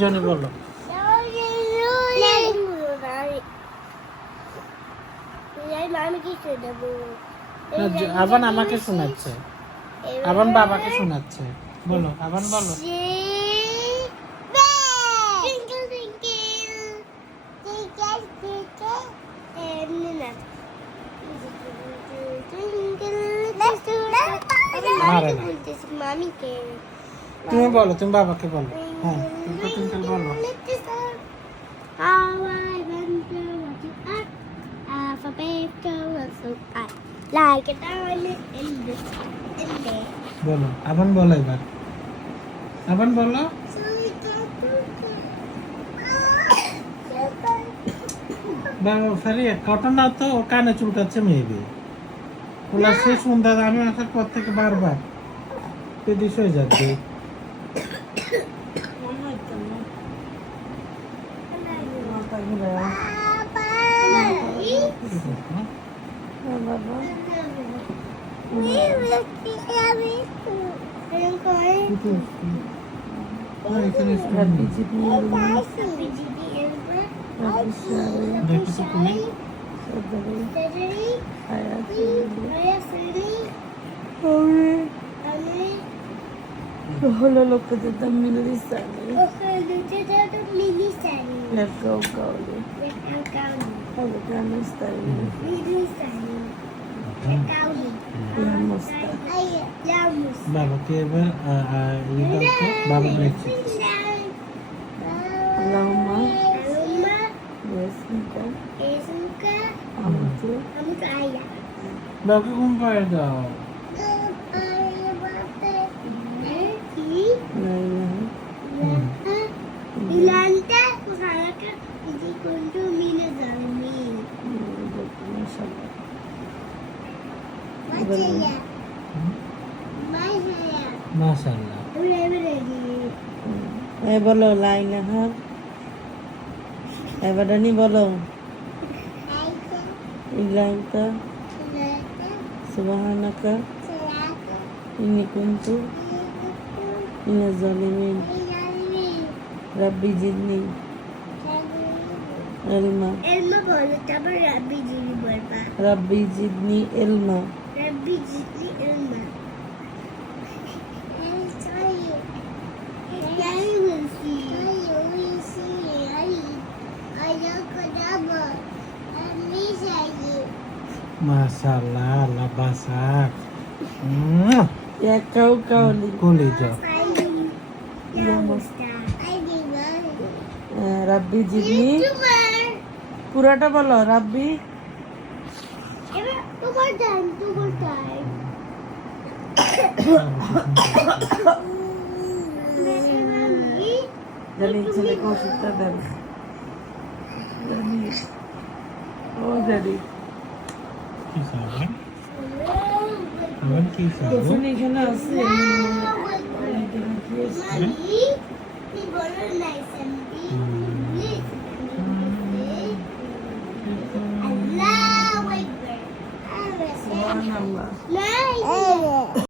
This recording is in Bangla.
জনি বলো। আবার আমাকে শোনাচ্ছে, আবার বাবাকে শোনাচ্ছে। বলো, আবার বলো। তুমি বলো, তুমি বাবাকে বলো। হ্যাঁ, তুমি বলো। Like a diamond in this in there. বলো, আবার বলো এবার, আবার বলো। বাবা ফেরিয়ে কটন না তো, ও কানে চুলকাচ্ছে মেবি। ওলা সে সুন্দর, আমি আসার পর থেকে বারবার পেদিস হয়ে যাচ্ছে। Holo lokada da milisani. Let go gauli. Holo ganistani. বাবাকে এবার বাবা বলেছে Allahumma yasmika amtu বাবাকে ঘুম পাড়ে দাও। la ilaha Ilanta usaraka is equal to minazami. mashallah. Masaya. Masaya. মাশাআল্লাহ। এ বলো লা ইলাহা, এবার নি বলো ইল্লান্তা সুবহানাকা ইন্নী কুনতু মিনাজ জালিমিন। রাব্বি জিদনি ইলমা। Elma bolo tabar Rabbi Jini bolba. রাব্বি জিদনি ইলমা। Rabbi Jini Elma. মাশাআল্লাহ, আল্লাহ বাসাক। ইয়া কাউ কাউলি কলিজা। রাব্বি জিদনি, পুরাটা বলো রাব্বি। জানি ছেলেকে ওষুধটা দেন। জানি ও জানি কি খাবে? আবার কি খাবে? ওখানে এখানে আছে হুম।